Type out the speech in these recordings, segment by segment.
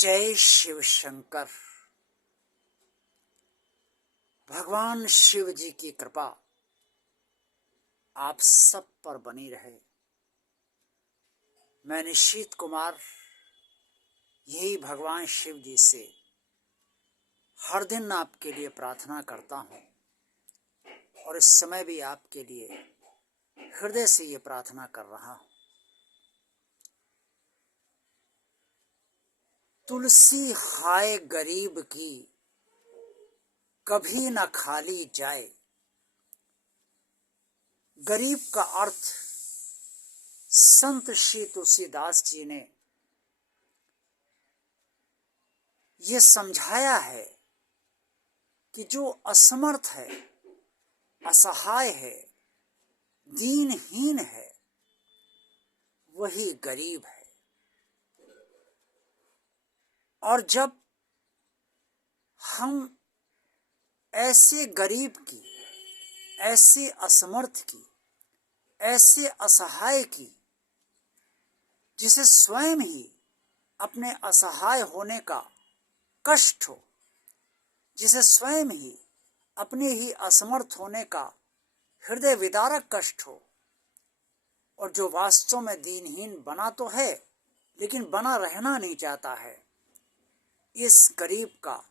जय शिव शंकर। भगवान शिव जी की कृपा आप सब पर बनी रहे। मैं निशीत कुमार यही भगवान शिव जी से हर दिन आपके लिए प्रार्थना करता हूँ और इस समय भी आपके लिए हृदय से ये प्रार्थना कर रहा हूँ। तुलसी हाय गरीब की कभी न खाली जाए। गरीब का अर्थ संत श्री तुलसीदास जी ने ये समझाया है कि जो असमर्थ है, असहाय है, दीनहीन है, वही गरीब है। और जब हम ऐसे गरीब की, ऐसे असमर्थ की, ऐसे असहाय की, जिसे स्वयं ही अपने असहाय होने का कष्ट हो, जिसे स्वयं ही अपने ही असमर्थ होने का हृदय विदारक कष्ट हो, और जो वास्तव में दीनहीन बना तो है लेकिन बना रहना नहीं चाहता है, इस गरीब का,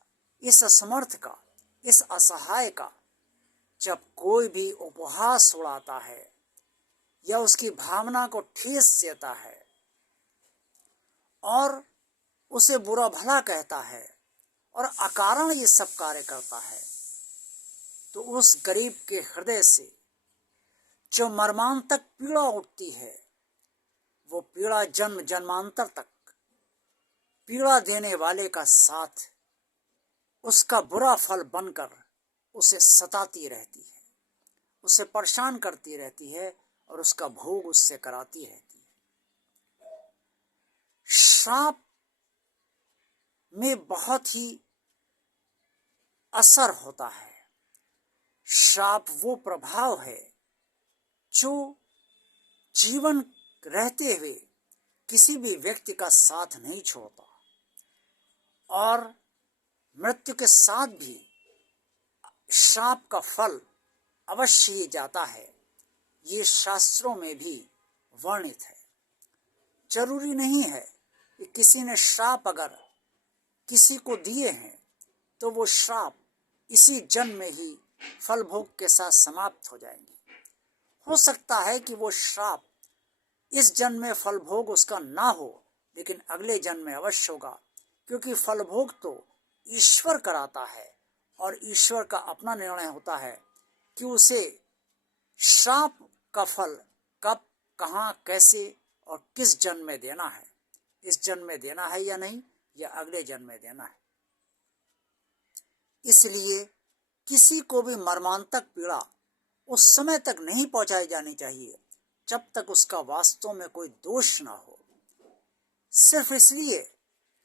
इस असमर्थ का, इस असहाय का जब कोई भी उपहास उड़ाता है या उसकी भावना को ठेस देता है और उसे बुरा भला कहता है और अकारण ये सब कार्य करता है, तो उस गरीब के हृदय से जो मर्मांतक पीड़ा उठती है, वो पीड़ा जन्म जन्मांतर तक पीड़ा देने वाले का साथ उसका बुरा फल बनकर उसे सताती रहती है, उसे परेशान करती रहती है और उसका भोग उससे कराती रहती है। श्राप में बहुत ही असर होता है। श्राप वो प्रभाव है जो जीवन रहते हुए किसी भी व्यक्ति का साथ नहीं छोड़ता और मृत्यु के साथ भी श्राप का फल अवश्य ही जाता है। ये शास्त्रों में भी वर्णित है। जरूरी नहीं है कि किसी ने श्राप अगर किसी को दिए हैं तो वो श्राप इसी जन्म में ही फल भोग के साथ समाप्त हो जाएंगे। हो सकता है कि वो श्राप इस जन्म में फल भोग उसका ना हो, लेकिन अगले जन्म में अवश्य होगा, क्योंकि फल भोग तो ईश्वर कराता है और ईश्वर का अपना निर्णय होता है कि उसे श्राप का फल कब, कहाँ, कैसे और किस जन्म में देना है। इस जन्म में देना है या नहीं, या अगले जन्म में देना है। इसलिए किसी को भी मर्मांतक पीड़ा उस समय तक नहीं पहुंचाई जानी चाहिए जब तक उसका वास्तव में कोई दोष ना हो। सिर्फ इसलिए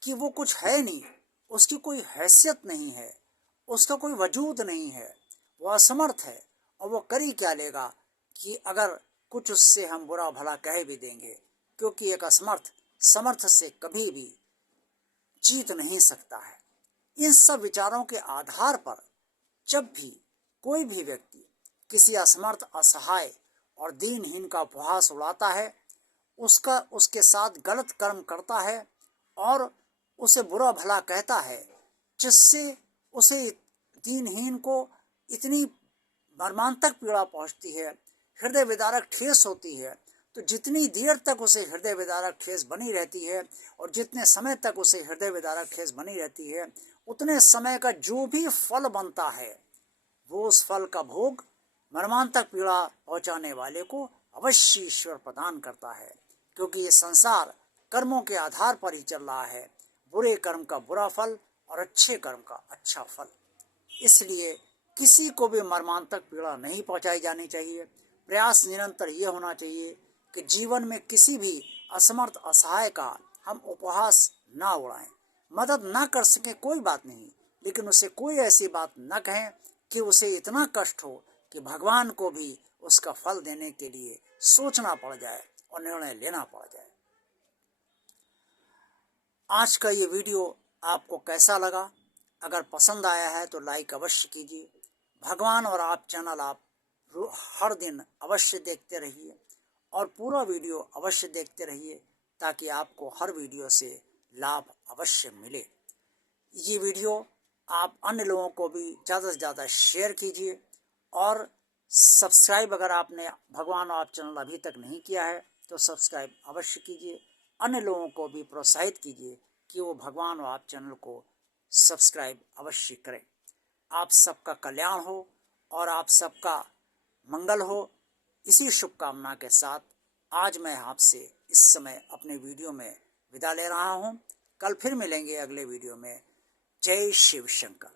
कि वो कुछ है नहीं, उसकी कोई हैसियत नहीं है, उसका कोई वजूद नहीं है, वो असमर्थ है, और वो कर ही क्या लेगा कि अगर कुछ उससे हम बुरा भला कह भी देंगे, क्योंकि एक असमर्थ समर्थ से कभी भी जीत नहीं सकता है। इन सब विचारों के आधार पर जब भी कोई भी व्यक्ति किसी असमर्थ, असहाय और दीनहीन का उपहास उड़ाता है, उसके साथ गलत कर्म करता है और उसे बुरा भला कहता है, जिससे उसे दीनहीन को इतनी मर्मांतक पीड़ा पहुंचती है, हृदय विदारक ठेस होती है, तो जितनी देर तक उसे हृदय विदारक ठेस बनी रहती है और जितने समय तक उसे हृदय विदारक ठेस बनी रहती है, उतने समय का जो भी फल बनता है वो उस फल का भोग मर्मांतक पीड़ा पहुंचाने वाले को अवश्य ईश्वर प्रदान करता है, क्योंकि ये संसार कर्मों के आधार पर ही चल रहा है। बुरे कर्म का बुरा फल और अच्छे कर्म का अच्छा फल। इसलिए किसी को भी मर्मांतक पीड़ा नहीं पहुंचाई जानी चाहिए। प्रयास निरंतर ये होना चाहिए कि जीवन में किसी भी असमर्थ, असहाय का हम उपहास ना उड़ाएं। मदद ना कर सके कोई बात नहीं, लेकिन उसे कोई ऐसी बात न कहें कि उसे इतना कष्ट हो कि भगवान को भी उसका फल देने के लिए सोचना पड़ जाए और निर्णय लेना पड़ जाए। आज का ये वीडियो आपको कैसा लगा? अगर पसंद आया है तो लाइक अवश्य कीजिए। भगवान और आप चैनल आप हर दिन अवश्य देखते रहिए और पूरा वीडियो अवश्य देखते रहिए ताकि आपको हर वीडियो से लाभ अवश्य मिले। ये वीडियो आप अन्य लोगों को भी ज़्यादा से ज़्यादा शेयर कीजिए और सब्सक्राइब अगर आपने भगवान और आप चैनल अभी तक नहीं किया है तो सब्सक्राइब अवश्य कीजिए। अन्य लोगों को भी प्रोत्साहित कीजिए कि वो भगवान और आप चैनल को सब्सक्राइब अवश्य करें। आप सबका कल्याण हो और आप सबका मंगल हो, इसी शुभकामना के साथ आज मैं आपसे इस समय अपने वीडियो में विदा ले रहा हूँ। कल फिर मिलेंगे अगले वीडियो में। जय शिव शंकर।